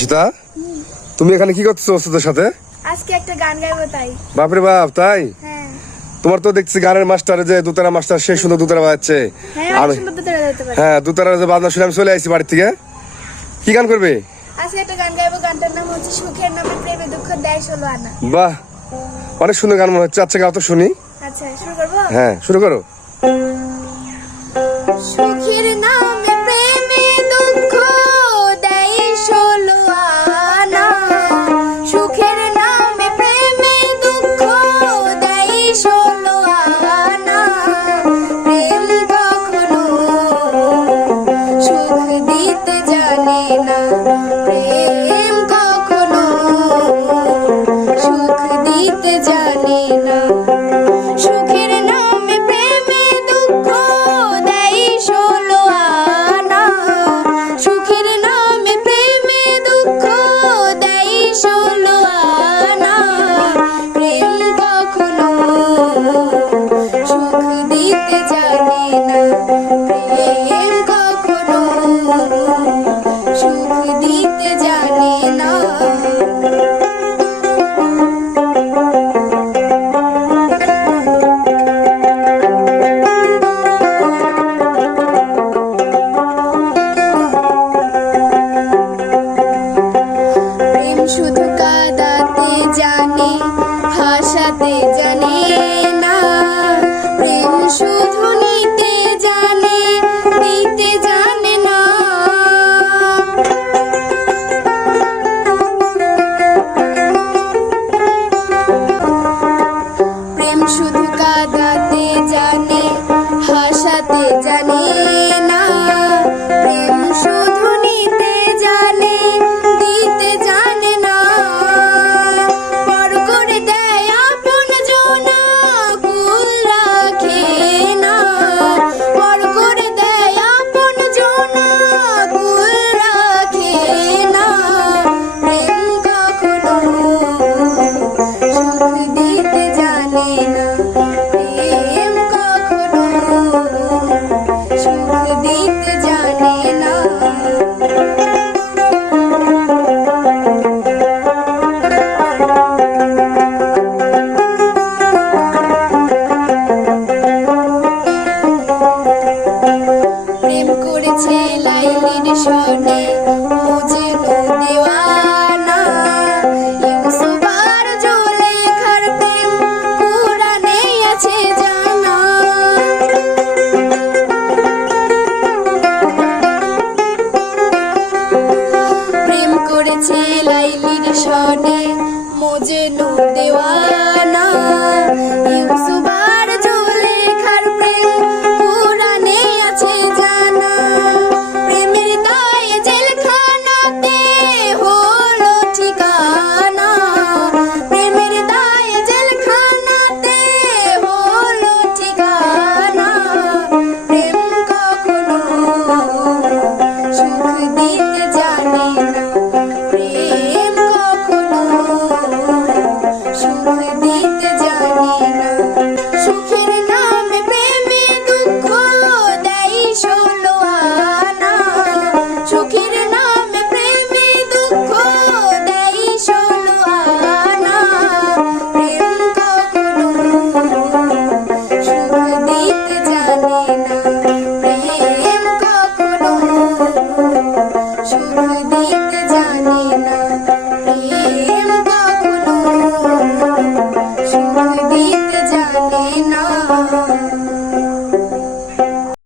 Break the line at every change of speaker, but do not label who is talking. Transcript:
ঈশিতা তুমি এখানে কি করছ ওস্তাদের সাথে?
আজকে একটা গান গাইবো তাই।
বাপরে বাপ তাই?
হ্যাঁ।
তোমার তো দেখছি গানের মাস্টার যে দুতারা মাস্টার সে সুন্দর দুতারা বাজাচ্ছে।
হ্যাঁ,
আমি হ্যাঁ দুতারা যে বাজনা শুনে আমি চলে আসছি বাড়ি থেকে। কি গান করবে?
আজকে একটা গান গাইবো গানটার নাম হচ্ছে সুখের নামে প্রেমে দুঃখ দেয় ষোলো আনা।
বাহ অনেক সুন্দর গান মনে হচ্ছে। আচ্ছা গাও তো শুনি।
আচ্ছা শুরু করব?
হ্যাঁ শুরু করো।
Thank you. করেছে লাইলির স্বর্ণে